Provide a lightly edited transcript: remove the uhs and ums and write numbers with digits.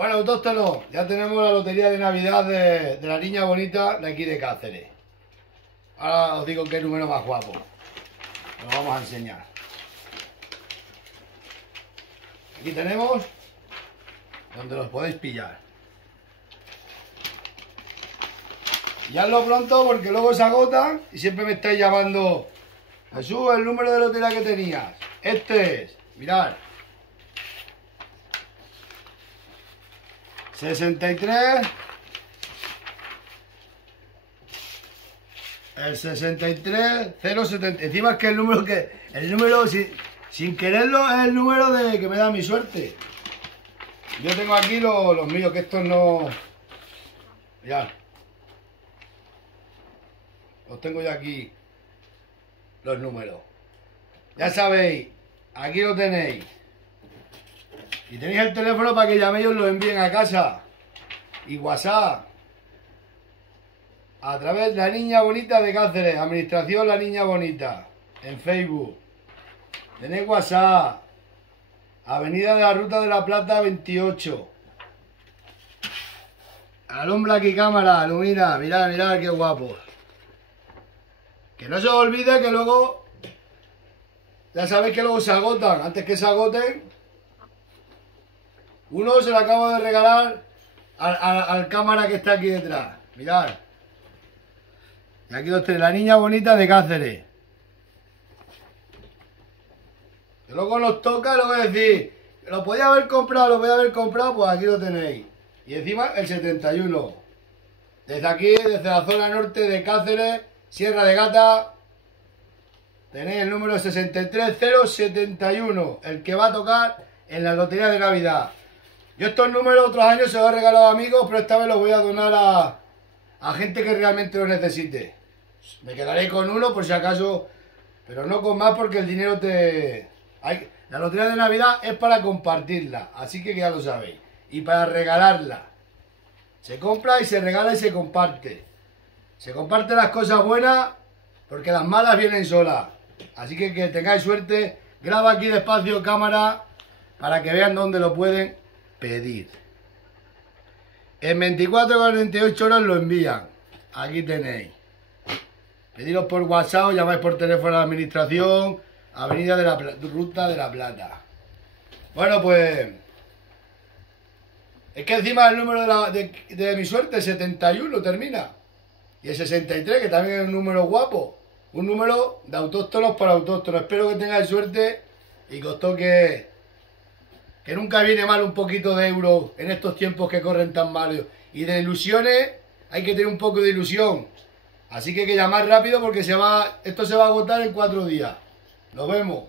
Bueno, autóctonos, ya tenemos la lotería de Navidad de la niña bonita de aquí de Cáceres. Ahora os digo qué número más guapo. Lo vamos a enseñar. Aquí tenemos donde los podéis pillar. Y hazlo pronto porque luego se agotan y siempre me estáis llamando. Jesús, el número de lotería que tenías. Este es, mirad. 63. El 63 070. Encima es que el número sin quererlo es el número de que me da mi suerte. Yo tengo aquí los míos, que estos no. Mirad. Os tengo ya aquí los números. Ya sabéis, aquí lo tenéis. Y tenéis el teléfono para que llaméis y os lo envíen a casa. Y WhatsApp. A través de La Niña Bonita de Cáceres. Administración La Niña Bonita. En Facebook. Tenéis WhatsApp. Avenida de la Ruta de la Plata 28. Alumbra aquí cámara. Ilumina. Mirad, mirad qué guapo. Que no se os olvide que luego. Ya sabéis que luego se agotan. Antes que se agoten. Uno se lo acabo de regalar al cámara que está aquí detrás. Mirad. Y aquí los tenéis, La Niña Bonita de Cáceres. Que luego nos toca, luego decir, lo podía haber comprado, pues aquí lo tenéis. Y encima el 71. Desde aquí, desde la zona norte de Cáceres, Sierra de Gata, tenéis el número 63071, el que va a tocar en la lotería de Navidad. Yo estos números otros años se los he regalado a amigos, pero esta vez los voy a donar a gente que realmente lo necesite. Me quedaré con uno por si acaso, pero no con más porque el dinero la lotería de Navidad es para compartirla, así que ya lo sabéis. Y para regalarla. Se compra y se regala y se comparte. Se comparte las cosas buenas porque las malas vienen solas. Así que tengáis suerte. Graba aquí despacio cámara para que vean dónde lo pueden pedir. En 24-48 horas lo envían. Aquí tenéis. Pediros por WhatsApp o llamáis por teléfono a la administración. Avenida de la Ruta de la Plata. Bueno, pues. Es que encima el número de mi suerte, 71, termina. Y el 63, que también es un número guapo. Un número de autóctonos para autóctonos. Espero que tengáis suerte y que os toque. Que nunca viene mal un poquito de euros en estos tiempos que corren tan malos. Y de ilusiones hay que tener un poco de ilusión. Así que hay que llamar rápido porque esto se va a agotar en 4 días. Nos vemos.